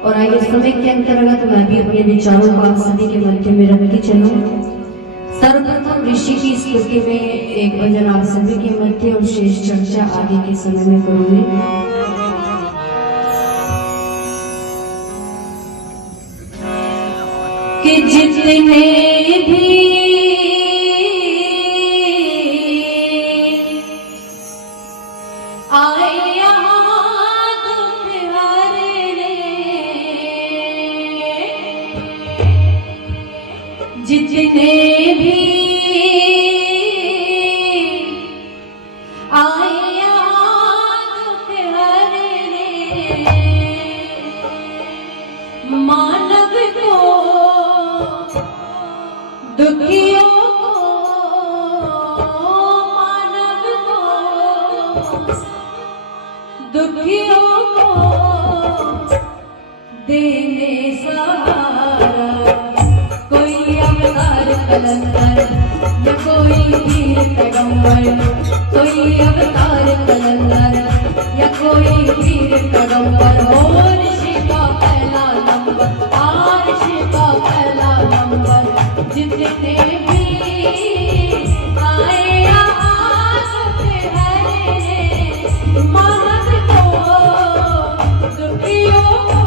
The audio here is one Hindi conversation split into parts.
और आइए समय के अंतर्गत मैं भी अपने विचारों को आप सभी के मध्य में रखती चलूं। सर्वप्रथम ऋषि की स्तुति में एक भजन आप सभी के मध्य और शेष चर्चा आगे के समय में करूंगी। कि जितने भी आए यहाँ दुख हरने, जितने भी आए यहाँ दुख हरने, मानव को दुखियों दुखियों को देने सहारा, कोई अवतार कलंदर या कोई वीर पैगंबर, कोई अवतार कलंदर या कोई वीर पैगंबर। हो ऋषि का पहला नंबर, ऋषि का पहला नंबर, जितने भी आए यहाँ दुख हरने, मानव दुखियों को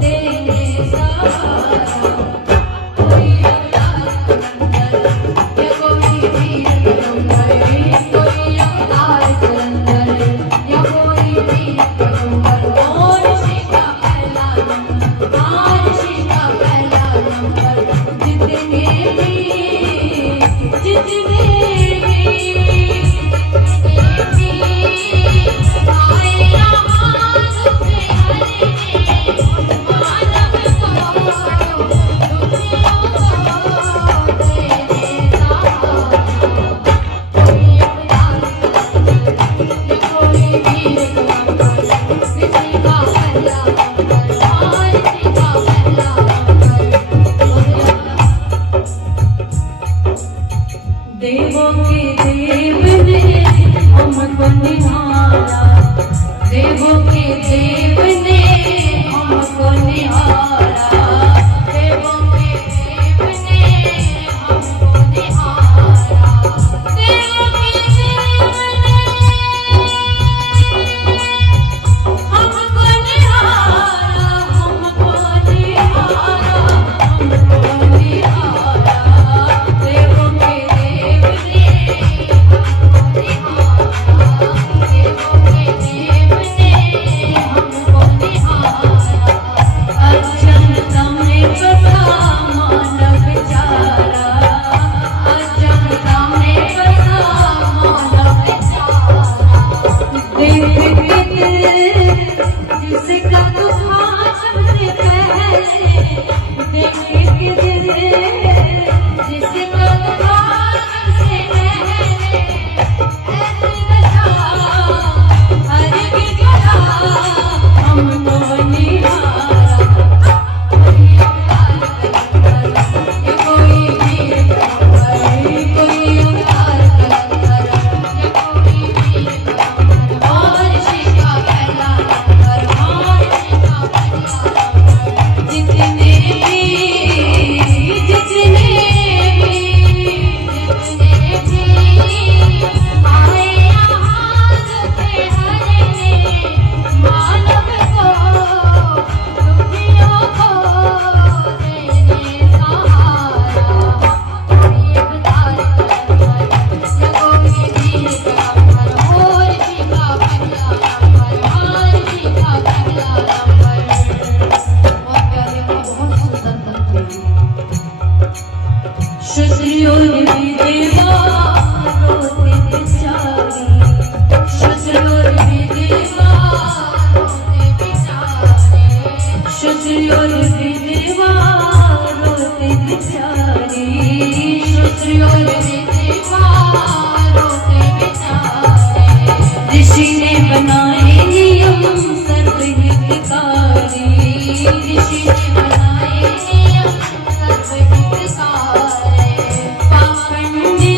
देने सहारा, कोई अवतार कलंदर या कोई वीर पैगंबर, कोई अवतार कलंदर या कोई वीर पैगंबर। ओ ऋषि का पहला नंबर, ऋषि का पहला नंबर, जितने भी देवों के देव ने हमको निहारा, देवों के देव ने हमको निहारा, देवों के देव ने हमको निहारा, देवों के देव ने हमको निहारा, हमको निहारा, हमको निहारा, देवों के देव क्षत्रिय और विदेवा रोते बेचारे, क्षत्रिय और विदेवा रोते बेचारे, क्षत्रिय और विदेवा रोते बेचारे, क्षत्रिय और विदेवा रोते बेचारे। ऋषि ने बनाए नियम सर्वहितकारी, ऋषि ने बनाए नियम सर्वहितकारी। पाखंडी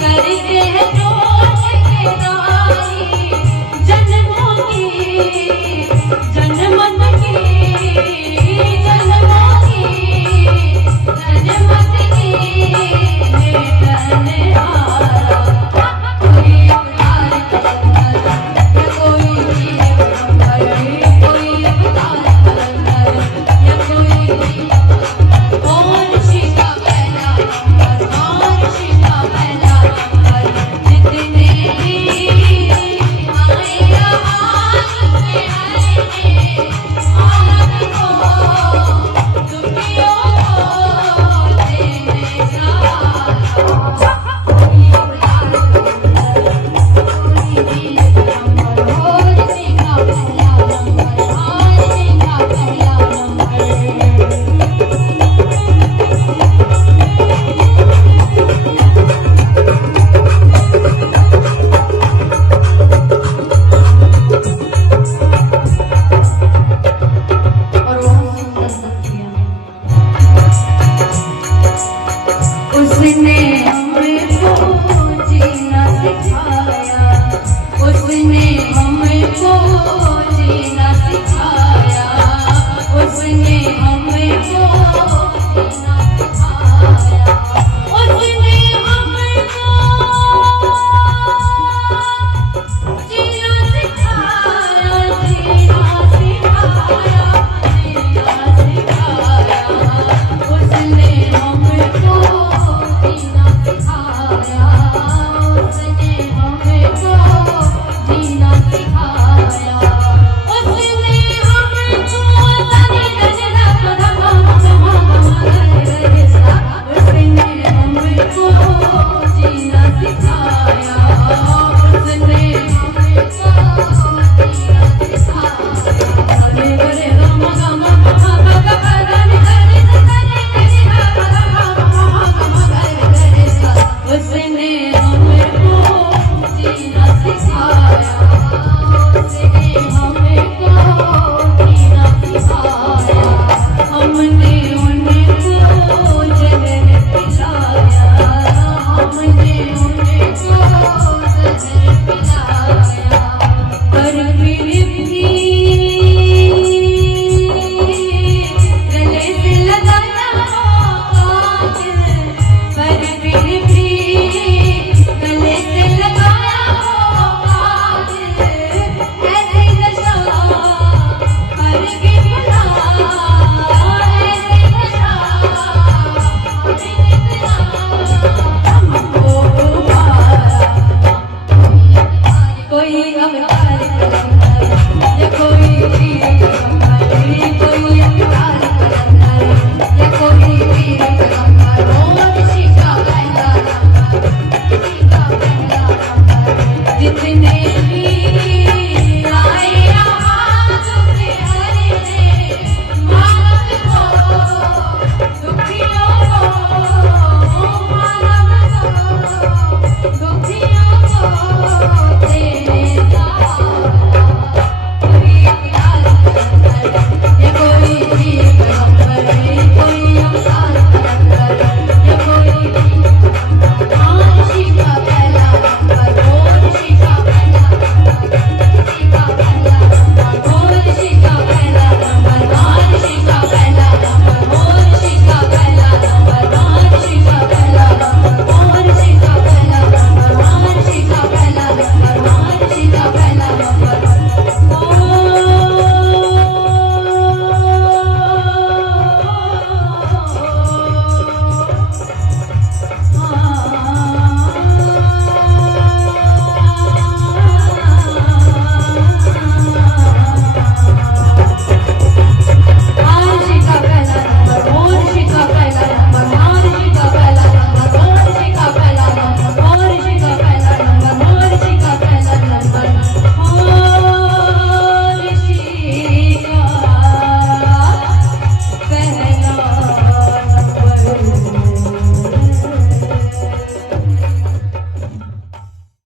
करते हैं रोज केदारी, जन्मों की जनमत की, जन्मों की जनमत की लेटने आया। कोई अवतार कलंदर, या कोई वीर ब्रह्मण, कोई अवतार कलंदर, या कोई और ऋषि का पहला नंबर, और ऋषि का पहला नंबर। जितने भी आए आवाज में आएंगे, औरत को दुखियों को देने जाना। कोई अवतार कलंदर, कोई वीर ब्रह्मण, और ऋषि का पहला नंबर, और ऋषि का पहला नंबर। और वो सुंदर सखियाँ, उसने हमको जीना सिखाया, उसने हमको जीना सिखाया, उसने हमको जीना सिखाया, उसने हमको जीना सिखाया, जीना सिखाया, जीना सिखाया। उसने हमको जीना सिखाया, उसने हमको जीना सिखाया। उसने हमको तनी नजरा कदमा कदमा करे सा, उसने हमको जीना सिखाया, उसने हमको जीना सिखाया। बड़े बड़े गम गम गम करे करे करे करे सा, उसने हमको जीना सिखाया, उसने हमको जीना सिखाया। हमने उनको जहर पिलाया, हमने उनको जहर पिलाया। पर फिर भी गले से लगाया कातिल, पर फिर भी गले से लगाया कातिल। ऐसी नशा हर की बुला, ऐसी नशा हर की बुला, हमको मारा। कोई अवतार कलंदर, या कोई वीर ब्रह्मण, कोई अवतार कलंदर, या कोई वीर ब्रह्मण।